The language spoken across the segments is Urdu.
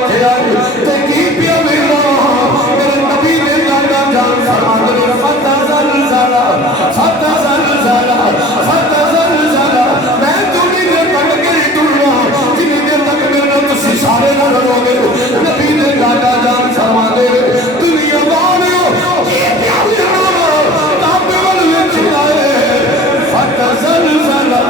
ویکھے آئے تے کی پیا میرا میرے نبی نے دادا جان فرماندے نے فتح زلزلہ میں تمہیں دیر تک گئی ٹرنا جنہیں دیر تک میرے تسی سارے نہ لڑو گے نبی نے دادا جان فرماندے دنیا والو کی پیا میرا تابے وال ویکھے آئے فتح زلزلہ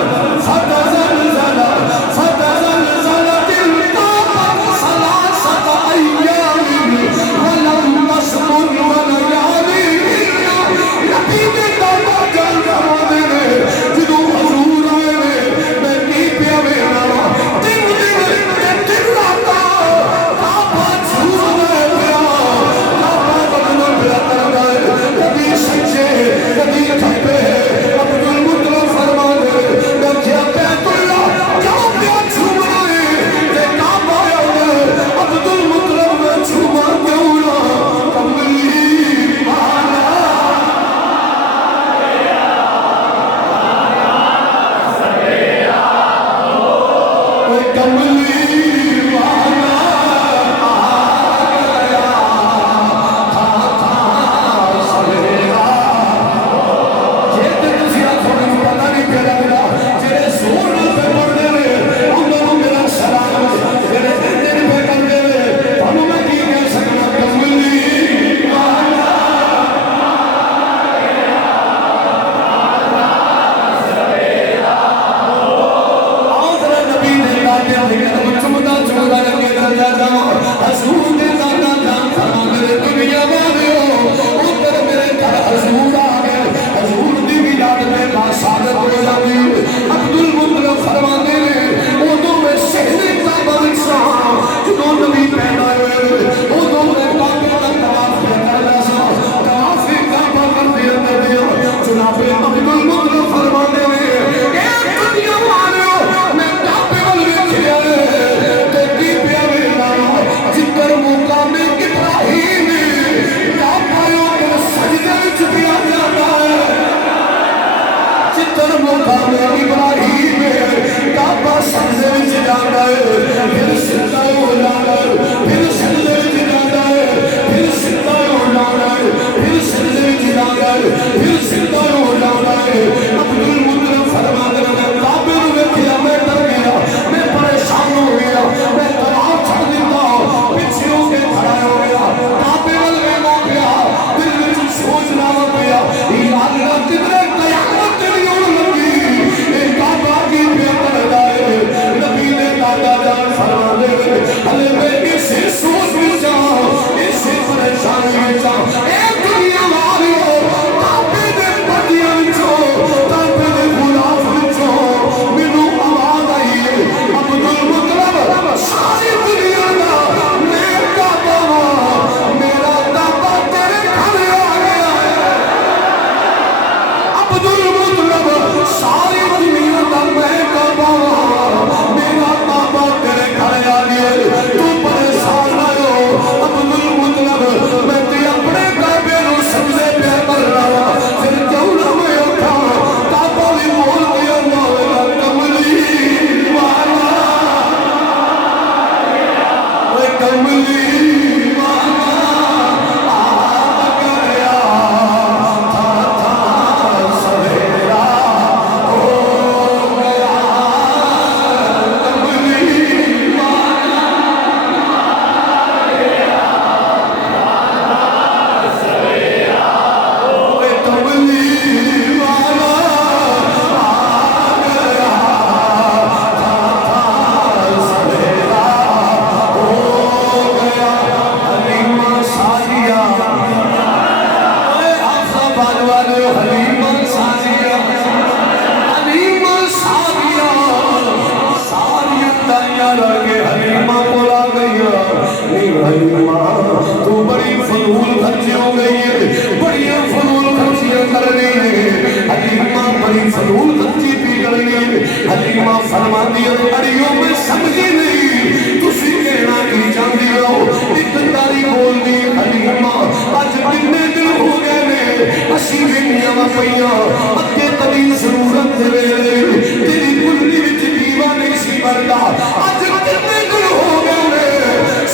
حلیمہ فرماندی اڑیوں میں سمجھی نہیں تسی کہنا کی جاندی ہو اتداری بول دی حلیمہ آج کتنے دن ہو گئے میں اسی دنیا میں پہیا اکے کبھی ضرورت دے تیری کلی وچ دیوہ نہیں سی بردہ آج کتنے دن ہو گئے میں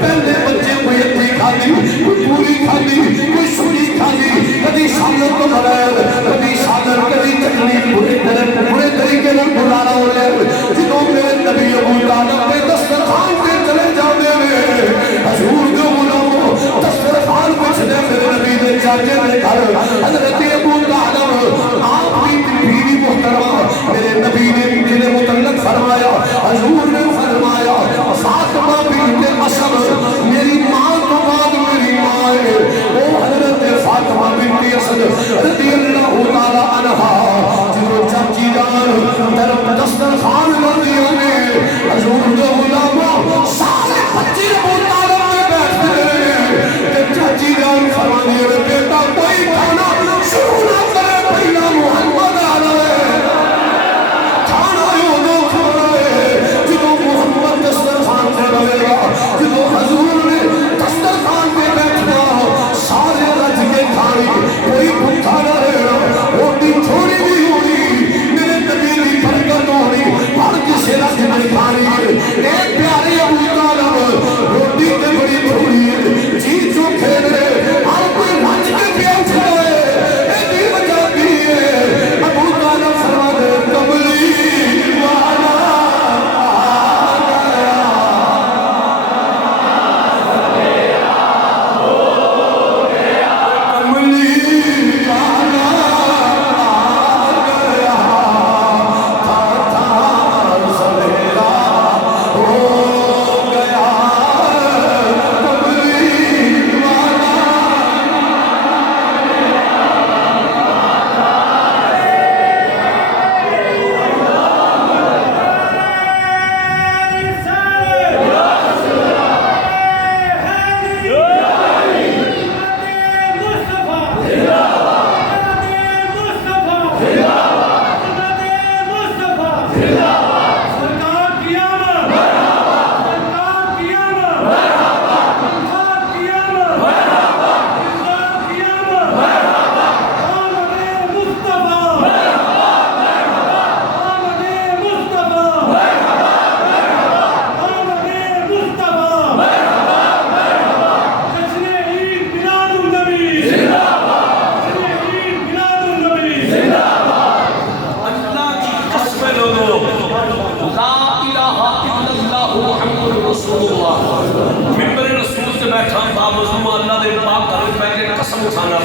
پہلے بچے کوئی اتنی کھاتی کوئی پوری کھاتی کوئی سنی کھاتی کبھی سالن تو بغیر کبھی سالن کبھی چٹنی برے طریقے میں گزارا ہو رہے جنہوں میرے نبی ابو طالب پہ دسترخوان پہ چلے جاتے ہیں حضور جو غلاموں دسترخوان پہ چلے میرے نبی نے چاچے نے گھر حضرت ابو طالب آپ کی بیوی محترمہ میرے نبی نے ان کے متعلق فرمایا حضور نے فرمایا فاطمہ بنت اسد میری ماں تو بعد میری ماں ہے وہ حضرت فاطمہ بنت اسد رضی اللہ تعالی عنہا جو چاچی جان طرف دسترخوان لگیا نے حضور جو غلاموں سارے بچے ابو طالب میں بیٹھتے ہیں چاچی جان فرمانے بیٹا کوئی کھانا شروع نہ کرے پہلا محمد آ رہا ہے کھانا یوں کھا رہے جدو محمد دسترخوان پہ رہے گا جدو حضور نے دسترخوان پہ بیٹھنا سارے رج کے کھانے کوئی بھوکا نہ رہنا روٹی تھوڑی بھی ہوئی میرے نبی کی برکت ہونی ہر کسی رج میں کھانی ایک پیارے ابو طالب روٹی کے بڑی تھوڑی ہے جی چوکھے نے ہر کوئی رج کے پہ اٹھا ہے ایک ہی وجہ بھی ہے ابو طالب فرما دے قبلی والا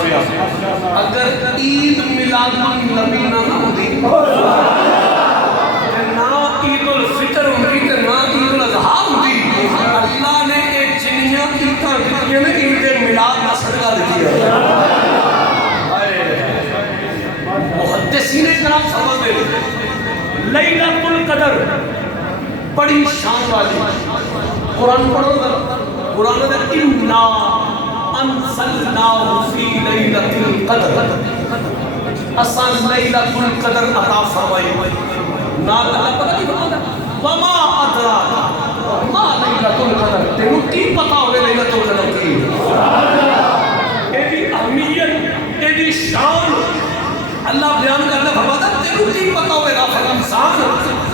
اگر عید میلاد النبی نہ ہوتی نہ عید الفطر ہوتی نہ عید الاضحیٰ ہوتی اللہ نے ایک جنیاں عیداں دیتی ہیں عید میلاد کا صدقہ دیتی ہے محدثین کرام فرماتے ہیں لیلۃ القدر بڑی شان والی قرآن پڑھو قرآن میں انا انزلناہ فی لیلۃ القدر اسان لیلۃ القدر عطا فرمائی نا اللہ پتہ نہیں فرماتا وما ادراک ما لیلۃ القدر تینوں کی پتہ ہوئے لیلۃ القدر کی ایدی اہمیت ایدی شان اللہ بیان کرنا فرماتا تینوں کی پتہ ہوئے غافل انسان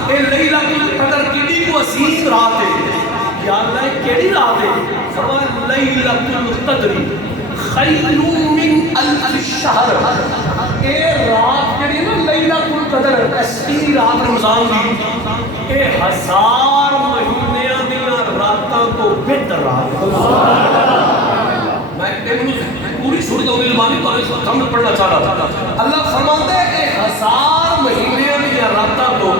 اے لیلۃ القدر کی کو عظیم رات ہے یا اللہ کیڑی رات ہے فرمایا لیلۃ القدر خیر من الف شہر اے رات جڑی نا لیلۃ القدر اسی رات رمضان دی اے 1000 مہینیاں دیاں راتاں تو بہتر رات میں پوری سورۃ العلمانی تو اس وقت ہم پڑھنا چاہ رہا تھا اللہ فرماتا ہے کہ 1000 مہینیاں دیاں راتاں تو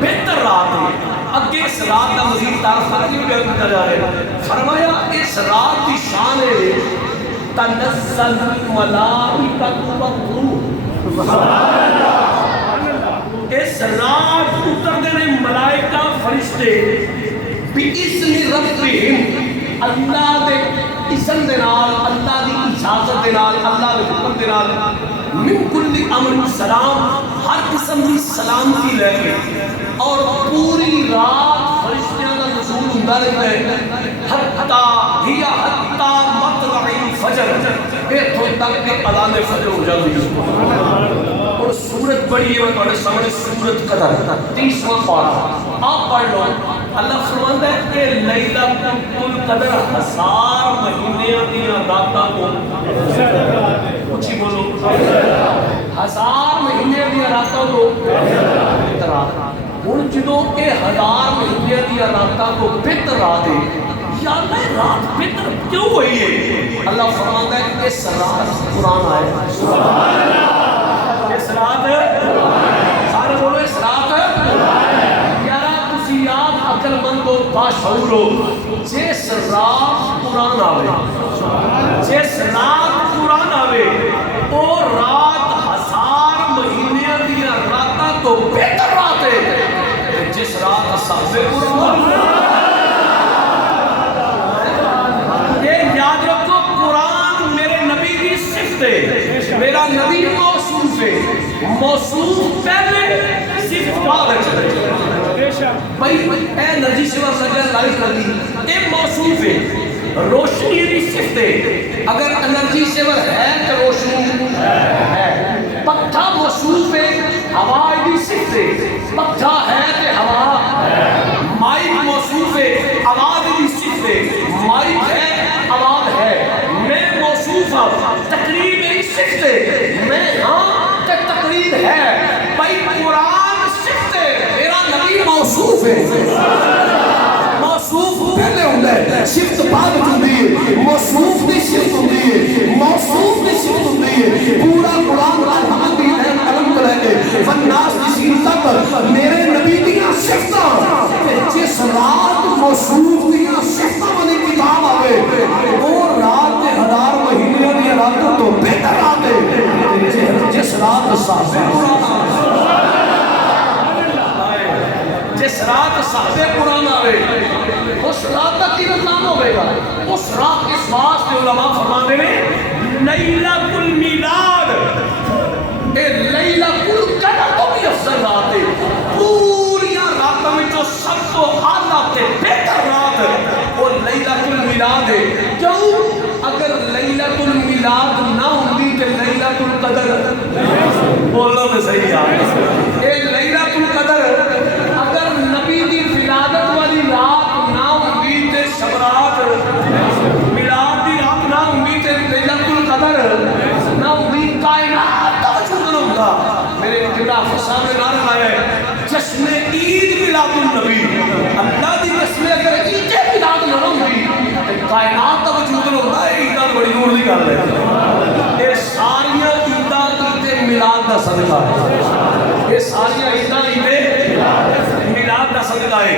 بہتر رات ہے اگے اس رات کا مزید تعارف کرنے بیان کیا جا رہا ہے فرمایا اس رات کی شان ہے تنزل الملائکۃ والروح اس رات اترتے ہیں ملائکہ فرشتے بِإِذْنِ رَبِّهِمْ اللہ دے اذن دے نال اللہ دی اجازت دے نال اللہ دے حکم دے نال من کل امر سلام ہر قسم کی سلامتی لے کے اور پوری رات فرشتیاں کا نزول ہوتا رہتا ہے حتی مطلع الفجر اتھوں تک کہ اذان فجر ہو جاتی ہے اور سورت بڑی ہے میں تمہارے سامنے سورت قدر 30واں پارہ آپ پڑھ لو اللہ فرماتا ہے کہ لیلۃ القدر 1000 مہینے دی راتاں کو اچھی بولو 1000 مہینے دی راتاں کو بہتر رات ہن جدوں اے 1000 مہینے دی راتاں کو بہتر رات ہے یا اللہ رات بہتر کیوں ہوئی ہے اللہ فرماتا ہے کہ اس رات قرآن آئے سبحان اللہ اس رات سارے بولو اس رات عقل مند اور باشعور ہو جس رات قرآن آوے جس رات قرآن آوے وہ رات 1000 مہینے دیا راتاں تو بہتر رات ہے جس رات صاحب قرآن یہ یاد رکھو قرآن میرے نبی کی صفت ہے میرا نبی موصوف ہے موصوف پہلے صفت بعد بھائی اے نرجی سوا سجر لائف لگی اے موصوف ہے روشنی دی صفت ہے اگر انرجی سیور ہے تو روشنی ہے پتھا موصوف ہے ہوا دی صفت ہے پتھا ہے کہ ہوا مائک موصوف ہے آواز دی صفت ہے مائک ہے آواز ہے میں موصوف ہوں تقریب میری صفت ہے میں ہاں کہ تقریب ہے بھائی قرآن صفت ہے میرا نبی موصوف ہے موصوف پہلے ہوتا ہے صفت بعد ہوتی ہے موصوف کی صفت ہوتی ہے موصوف کی صفت ہوتی ہے پورا قرآن رحمان بھی ہے قلم کو رہے فناس کسی تک میرے نبی دیا صفتہ جس رات موصوف دیا صفتہ والی کتاب آوے وہ رات 1000 مہینے دیا رات تو بہتر رات ہے جس رات صاحب قرآن جس رات صاحب قرآن آوے اس رات کا کی نظام ہوئے گا اس رات اس واسطے علماء فرماتے ہیں لیلۃ المیلاد اے لیلۃ القدر تو بھی افضل رات ہے پوری راتوں میں جو سب تو اعلیٰ تے بہتر رات وہ لیلۃ المیلاد ہے کیوں اگر لیلۃ المیلاد نہ ہوندی تو لیلۃ القدر بولو تو صحیح ہے اے لیلۃ القدر اگر نبی دی ولادت والی رات نہ ہوندی تے شب رات میلاد دی رات نہ ہوندی تے لیلۃ القدر نہ ہوندی کائنات کا وجود نہ ہوتا میرے جڑا سامنے نعرہ لایا ہے جشن عید میلاد النبی اللہ دی قسم اگر عید میلاد نہ ہوندی تے کائنات کا وجود نہ ہوتا ہے عید بڑی دور دی گل ہے یہ ساریاں عیداں عید میلاد دا صدقہ ہے یہ ساریاں عیداں عید میلاد دا صدقہ ہے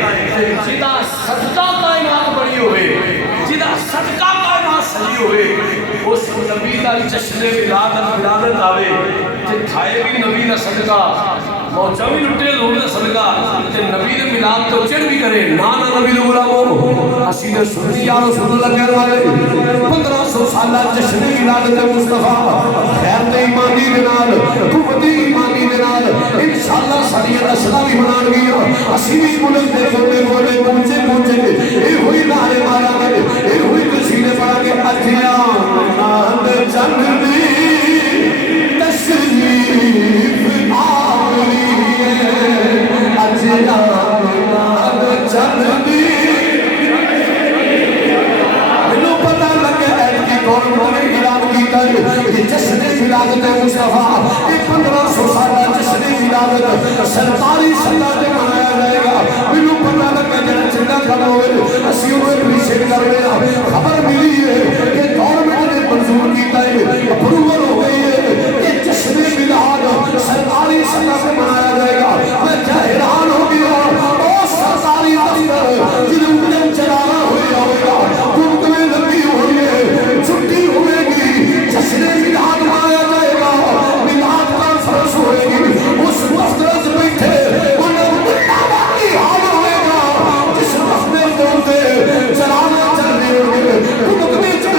جدا صدقہ کائنات بڑی ہوئے جدا صدقہ کائنات صحیح ہوئے اس نبی دا جشن ولادت آوے تے کھائے بھی نبی دا صدقہ موچا بھی لٹے لوگ دا صدقہ تے نبی دے میلاد تو چڑھ بھی کرے نانا نبی دے غلاموں اسی دے سنی یا رسول اللہ کہنے والے 1500 سالہ جشن ولادت مصطفیٰ خیر تے ایمانی دے نال قوتی ایمانی دے نال انشاءاللہ ساریاں نسلاں بھی بنان گیا اسی بھی ملک دے بولے بولے پہنچے گے اے ہوئی نعرے مارا گے اے ہوئی قصیدے پڑھا گے اجیا ناند چند دی تشریف آوری اجیا ناند چند دی انہوں پتہ لگے ایک کی گورنمنٹ نے اعلان کیتا ہے کہ جشن ولادت مصطفیٰ 1500 سالہ جشن ولادت سرکاری سطح تے منایا جائے گا مینوں پتہ لگا جڑا چنگا کم ہوئے اسی انہوں اپریشیٹ کر رہے ہیں خبر ملی ہے کہ گورنمنٹ نے منظور کیتا ہے اپروول ہو گئی ہے کہ جشن ولادت سرکاری سطح تے منایا جائے گا میں کیا حیران ہو گیا اور سرکاری دفتر جنہوں نے چلانا ہوئے گا حکومت میں لگی ہوئی ہے چھٹی ہوئے گی جشن ولادت منایا جائے گا میلاد کانفرنس ہوئے گی اس دفتر سے بیٹھے انہیں ملہ باقی حال ہوئے گا جس دفتر سے چلانا چلنے ہوئے حکومت میں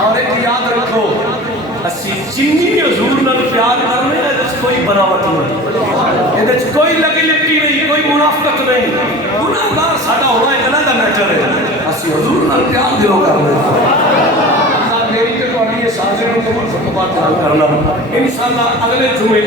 اور ایک یاد رکھو جنی حضور نال پیار کرنے کوئی بناوٹ نہیں، یہ کوئی لگی لپٹی نہیں، کوئی منافقت نہیں، گناہگار ساڈا ہونا اتنا دا میٹر ہے، اسی حضور نال پیار دلوں کرنے اللہ میری تے تہاڈی یہ سارے نوں قبول فرما کرنا انشاءاللہ اگلے جمعے